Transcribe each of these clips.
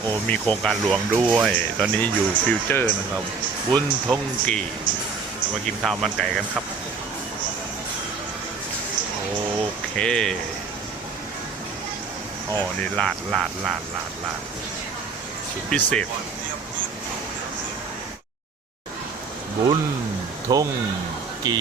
โอ้มีโครงการหลวงด้วย ตอนนี้อยู่ฟิวเจอร์นะครับบุญทงกีมากินข้าวมันไก่กันครับ โอเคอ๋อนี่ลาดลาดลาดลาดลาดสุดพิเศษ บุญทงกี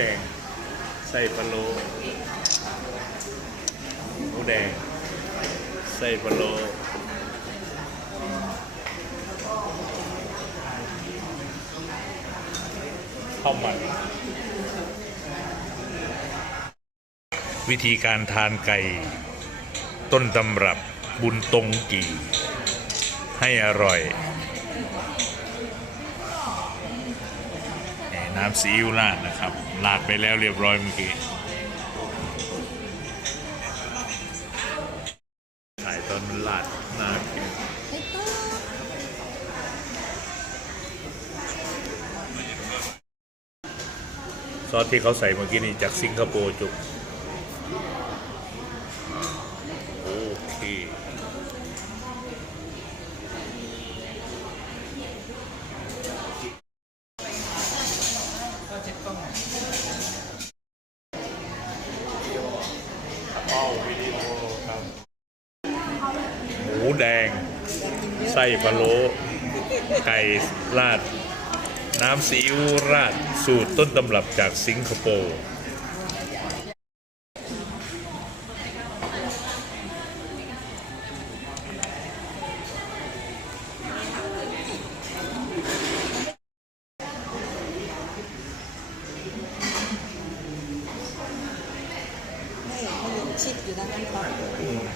แดง ใส่ปลาโลหมูแดง ใส่ปลาโลข้าวมัน วิธีการทานไก่ ต้นตำรับบุญตรงกี่ ให้อร่อย น้ำซีอิ๊วราดนะครับราดไปแล้วเรียบร้อยเมื่อกี้ถ่ายตอนมันราดน่ากินซอสที่เขาใส่เมื่อกี้นี่จากสิงคโปร์จุกโอเค แดง ไส้พะโล้ไก่ราด น้ำซีอิ๊วราด สูตรต้นตำรับจากสิงคโปร์ไม่เขายังชิดอยู่นะนั่นเขา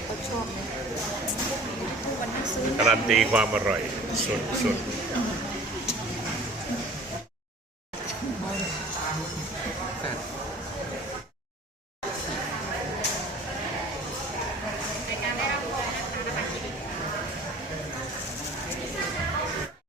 เขาชอบนะวันนี้ซื้อ การันตีความอร่อยสุด